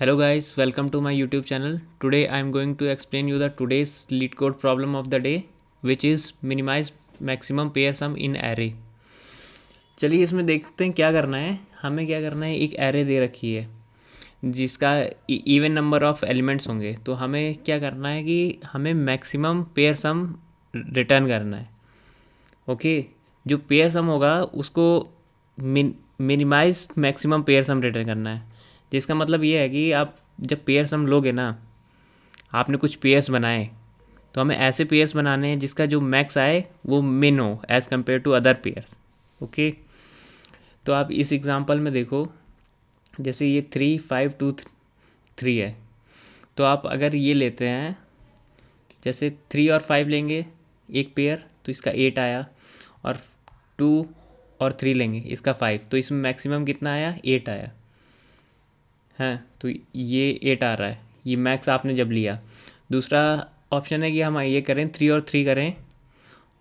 Hello guys, welcome to my YouTube channel. Today I am going to explain you the today's lead code problem of the day, which is minimize maximum pair sum in array. चलिए इसमें देखते हैं क्या करना है। हमें क्या करना है, एक एरे दे रखी है जिसका इवन नंबर ऑफ एलिमेंट्स होंगे। तो हमें क्या करना है कि हमें मैक्सिमम पेयर सम रिटर्न करना है। ओके, जो पेयर सम होगा उसको minimise maximum pair some return करना है। जिसका मतलब ये है कि आप जब पेयर सम लोगे ना, आपने कुछ पेयर्स बनाए, तो हमें ऐसे पेयर्स बनाने हैं जिसका जो मैक्स आए वो मिन हो as compared to other pairs. Okay, तो आप इस एग्जांपल में देखो, जैसे ये 3 5 2 3 है। तो आप अगर ये लेते हैं, जैसे 3 और 5 लेंगे एक पेयर, तो इसका 8 आया। और 2 और 3 लेंगे, इसका 5, तो इसमें मैक्सिमम कितना आया, 8 आया है। तो ये 8 आ रहा है, ये मैक्स आपने जब लिया। दूसरा ऑप्शन है कि हम ये करें, 3 और 3 करें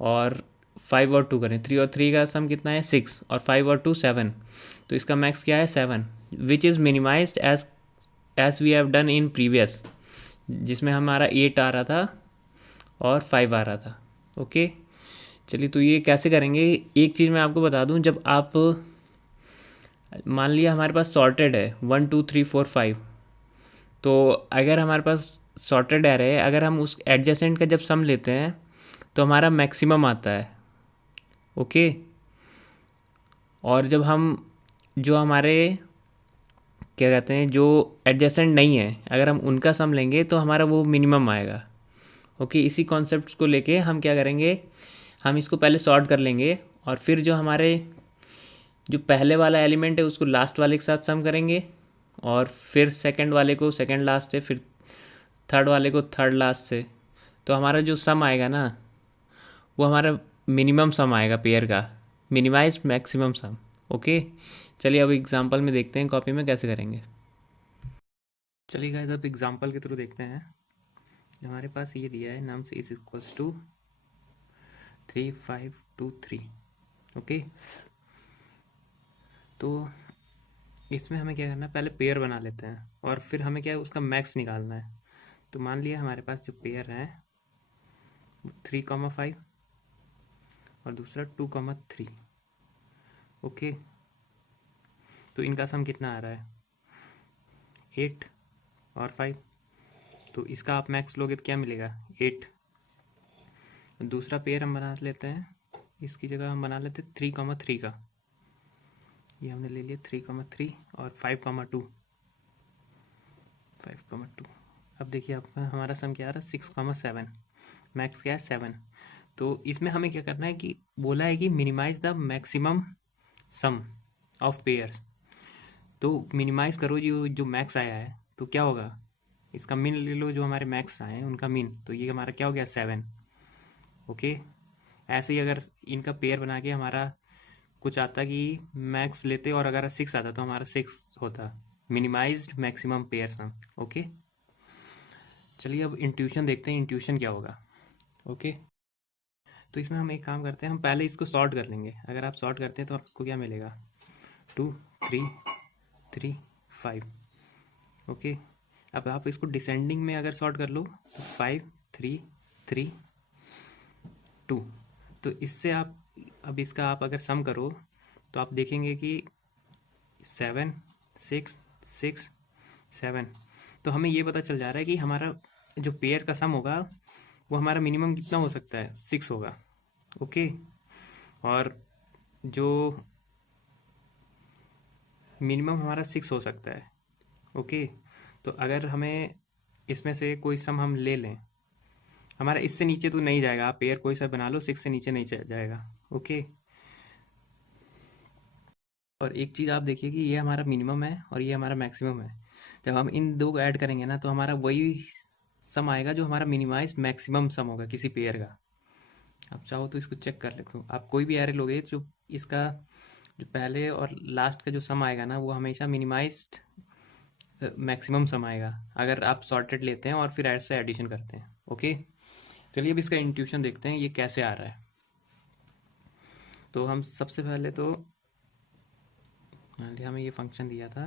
और 5 और 2 करें। 3 और 3 का सम कितना है, 6, और 5 और 2 7। तो इसका मैक्स क्या है, 7, which is minimized as we have done in previous, जिसमें हमारा 8 आ रहा था और 5 आ रहा था। ओके, चलिए तो ये कैसे करेंगे। एक चीज़ मैं आपको बता दूं, जब आप मान लिया हमारे पास सॉर्टेड है 1 2 3 4 5, तो अगर हमारे पास सॉर्टेड एरे है, अगर हम उस एडजेसेंट का जब सम लेते हैं तो हमारा मैक्सिमम आता है। ओके, और जब हम जो हमारे क्या कहते हैं, जो एडजेसेंट नहीं है, अगर हम उनका सम लेंगे तो हमारा वो मिनिमम आएगा। ओके, इसी कॉन्सेप्ट को लेके हम क्या करेंगे, हम इसको पहले सॉर्ट कर लेंगे और फिर जो हमारे जो पहले वाला एलिमेंट है उसको लास्ट वाले के साथ सम करेंगे, और फिर सेकंड वाले को सेकंड लास्ट से, फिर थर्ड वाले को थर्ड लास्ट से। तो हमारा जो सम आएगा ना, वो हमारा मिनिमम सम आएगा पेयर का, मिनिमाइज मैक्सिमम सम। ओके, चलिए अब एग्जांपल में देखते हैं कॉपी में कैसे करेंगे। चलिए गाइस, अब एग्जांपल के थ्रू देखते हैं। हमारे पास ये दिया है, नाम से इज इक्वल्स टू 3 5 2 3। ओके, तो इसमें हमें क्या करना है, पहले पेयर बना लेते हैं और फिर हमें क्या है, उसका मैक्स निकालना है। तो मान लिया हमारे पास जो पेयर है वो 3 5 और दूसरा 2 3। ओके, तो इनका सम कितना आ रहा है, 8 और 5। तो इसका आप मैक्स लोगे तो क्या मिलेगा, 8। दूसरा पेयर हम बना लेते हैं, इसकी जगह हम बना लेते हैं 3 3 का। ये हमने ले लिया 3 3 और 5 2। 5 2। अब देखिए आपका हमारा सम क्या आ रहा है, 6 7। मैक्स क्या है, 7। तो इसमें हमें क्या करना है कि बोला है कि minimize the maximum sum of pairs. तो मिनिमाइज करो जो मैक्स आया है, तो क्या होगा, इसका मिन ले लो, जो हमारे मैक्स आए हैं उनका मिन, तो ये हमारा क्या हो गया, 7। ओके, ऐसे ही अगर इनका पेयर बना के हमारा कुछ आता कि मैक्स लेते और अगर 6 आता तो हमारा 6 होता, मिनिमाइज्ड मैक्सिमम पेयर सम। ओके, चलिए अब इंट्यूशन देखते हैं, इंट्यूशन क्या होगा। ओके, तो इसमें हम एक काम करते हैं, हम पहले इसको सॉर्ट कर लेंगे। अगर आप सॉर्ट करते हैं तो आपको क्या मिलेगा, 2 3 3 5। ओके, अब आप इसको डिसेंडिंग में अगर सॉर्ट कर लो तो 5 3 3 2। तो इससे आप, अब इसका आप अगर सम करो तो आप देखेंगे कि 7 6 6 7। तो हमें ये पता चल जा रहा है कि हमारा जो पेयर का सम होगा वो हमारा मिनिमम कितना हो सकता है, 6 होगा। ओके, और जो मिनिमम हमारा 6 हो सकता है। ओके, तो अगर हमें इसमें से कोई सम हम ले लें, हमारा इससे नीचे तो नहीं जाएगा, आप पेयर कोई सा बना लो, 6 से नीचे नहीं जाएगा। ओके, और एक चीज़ आप देखिए कि ये हमारा मिनिमम है और ये हमारा मैक्सिमम है। जब हम इन दो को ऐड करेंगे ना, तो हमारा वही सम आएगा जो हमारा मिनिमाइज मैक्सिमम सम होगा किसी पेयर का। आप चाहो तो इसको चेक कर लेते हो, आप कोई भी एरे लोगे जो इसका जो पहले और लास्ट का जो सम आएगा ना, वो हमेशा मिनिमाइज्ड मैक्सिमम सम आएगा अगर आप सॉर्टेड लेते हैं और फिर ऐड से एडिशन करते हैं। ओके, चलिए अब इसका इंट्यूशन देखते हैं ये कैसे आ रहा है। तो हम सबसे पहले तो मान लिया हमें ये फंक्शन दिया था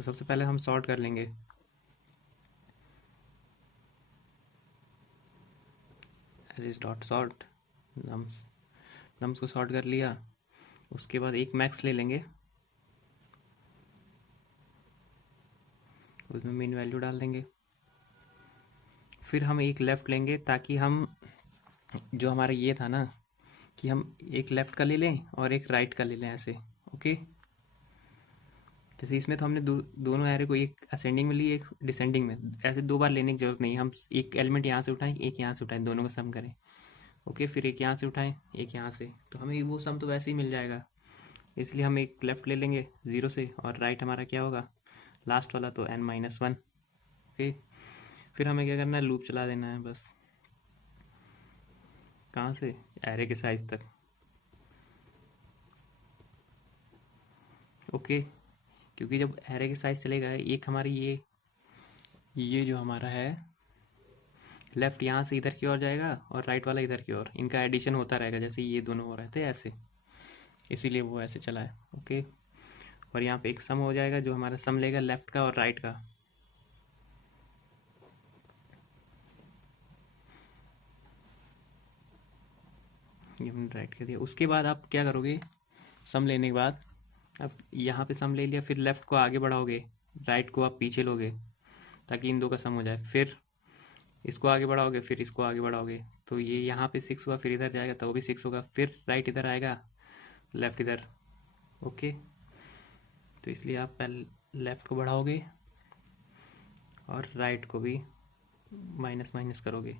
तो सबसे पहले हम सॉर्ट कर लेंगे। एरिज डॉट सॉर्ट नम्स, नम्स को सॉर्ट कर लिया। उसके बाद एक मैक्स ले लेंगे, उसमें मीन वैल्यू डाल देंगे। फिर हम एक लेफ़्ट लेंगे ताकि हम, जो हमारा ये था ना कि हम एक लेफ़्ट का ले लें और एक राइट का ले लें ऐसे। ओके, जैसे इसमें तो हमने दोनों एरे को, एक असेंडिंग में ली एक डिसेंडिंग में, ऐसे दो बार लेने की जरूरत नहीं। हम एक एलिमेंट यहाँ से उठाएं, एक यहाँ से उठाएं, दोनों का सम करें। ओके, फिर एक यहाँ से उठाएं, एक यहाँ से, तो हमें वो सम तो वैसे ही मिल जाएगा। इसलिए हम एक लेफ़्ट ले लेंगे 0 से, और राइट हमारा क्या होगा लास्ट वाला, तो n-1। ओके, फिर हमें क्या करना है, लूप चला देना है बस। कहाँ से, एरे के साइज तक। ओके, क्योंकि जब एरे के साइज चलेगा, एक हमारी ये जो हमारा है लेफ़्ट यहाँ से इधर की ओर जाएगा और राइट वाला इधर की ओर, इनका एडिशन होता रहेगा जैसे ये दोनों हो रहे थे ऐसे, इसीलिए वो ऐसे चला है। ओके, और यहाँ पे एक सम हो जाएगा जो हमारा सम लेगा लेफ़्ट का और राइट का। ये हमने राइट कर दिया। उसके बाद आप क्या करोगे, सम लेने के बाद अब यहाँ पे सम ले लिया, फिर लेफ़्ट को आगे बढ़ाओगे, राइट को आप पीछे लोगे ताकि इन दो का सम हो जाए। फिर इसको आगे बढ़ाओगे, फिर इसको आगे बढ़ाओगे, तो ये यहाँ पे 6 हुआ, फिर इधर जाएगा तो वो भी 6 होगा, फिर राइट इधर आएगा, लेफ़्ट इधर। ओके, तो इसलिए आप पहले लेफ़्ट को बढ़ाओगे और राइट को भी माइनस माइनस करोगे।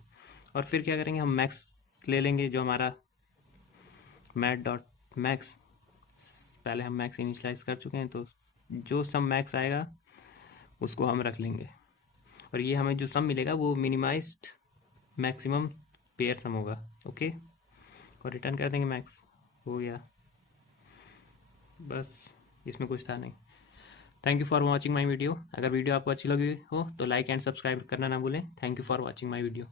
और फिर क्या करेंगे, हम मैक्स ले लेंगे, जो हमारा मैथ डॉट मैक्स, पहले हम मैक्स इनिशलाइज कर चुके हैं, तो जो सम मैक्स आएगा उसको हम रख लेंगे, और ये हमें जो सम मिलेगा वो मिनिमाइज्ड मैक्सिमम पेयर सम होगा। ओके, और रिटर्न कर देंगे मैक्स, हो गया बस, इसमें कुछ था नहीं। Thank you for watching my video. अगर वीडियो आपको अच्छी लगी हो तो लाइक एंड सब्सक्राइब करना ना भूलें। Thank you for watching my video.